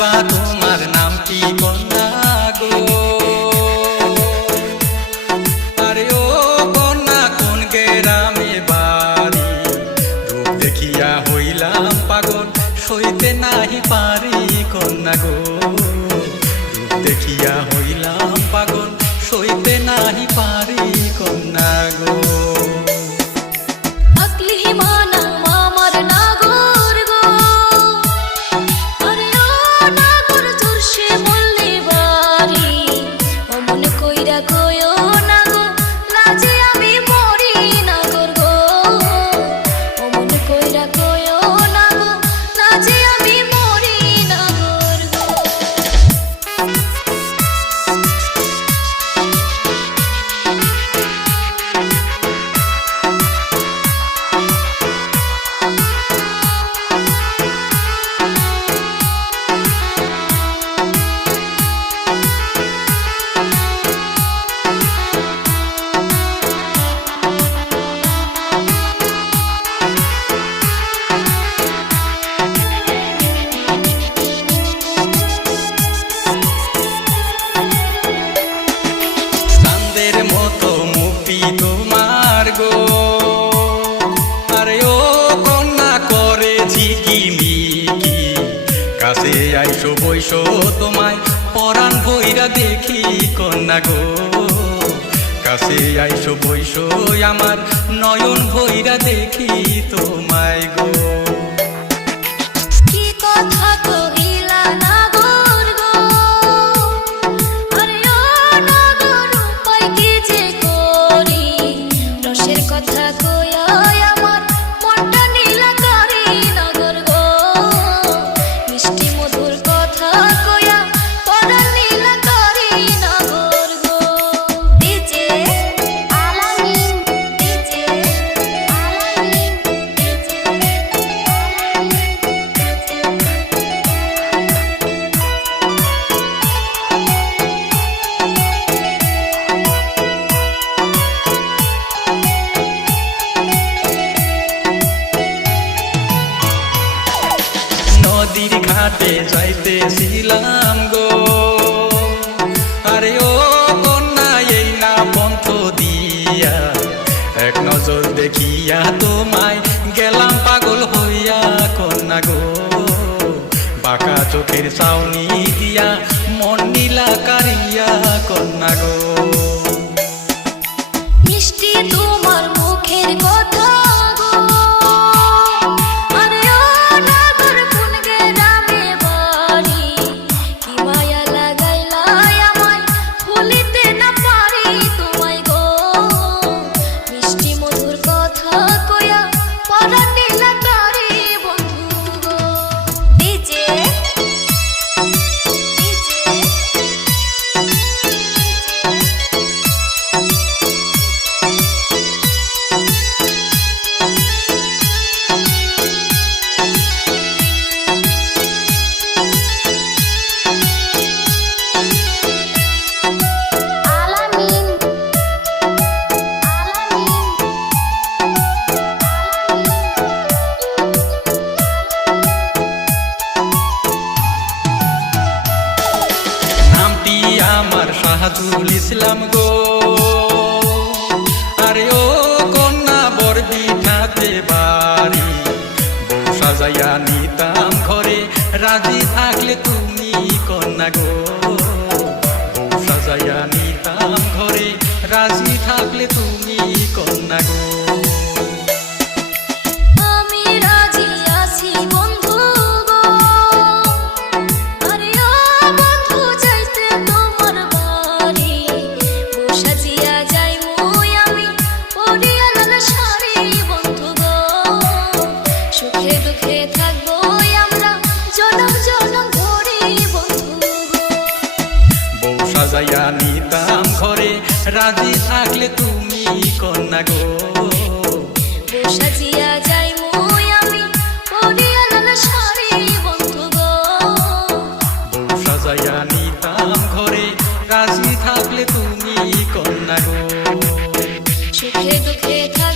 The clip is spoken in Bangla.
বা তোমার নাম কি কন্যা গো? আরে ও কন্যা কোন গ্রামে বাড়ি? রূপ দেখিয়া হইলাম পাগল, সইতে নাহি পারি কন্যা গো। রূপ দেখিয়া হইলাম পাগল, সইতে নাহি পারি কন্যা গো। তোমার গো আরে ও কন্যা করে ঝিকিমিকি, কাছে আইসো বইসো তোমায় পরাণ ভইরা দেখি কন্যা গো। কাছে আইসো বইসো আমার নয়ন ভইরা দেখি তোমায় গো। নদীর ঘাটে যাইতেছিলাম গো আরে ও কন্যা এই না পন্থ দিয়া, এক নজর দেখিয়া তোমায় গেলাম পাগল হইয়া কন্যা গো। বাঁকা চোখের চাউনি দিয়া মন নীলা কারিয়া কন্যা গো। মিষ্টি তোমার মুখের কথা আমার শাহাদুল ইসলাম গো আরে ও কন্যা বরবিঠাতে বাড়ি, বউ সাজাইয়া নিতাম ঘরে রাজি থাকলে তুমি কন্যা গো। বউ সাজাইয়া নিতাম ঘরে রাজি থাকলে তুমি কন্যা গো। সাজাইয়া নিতাম ঘরে রাজি থাকলে তুমি কন্যা গো। সাজিয়া যাই মই আমি পরিয়া লাল শাড়ি বন্ধু গো। বউ সাজাইয়া নিতাম ঘরে রাজি থাকলে তুমি কন্যা গো। সুখে দুঃখে থাক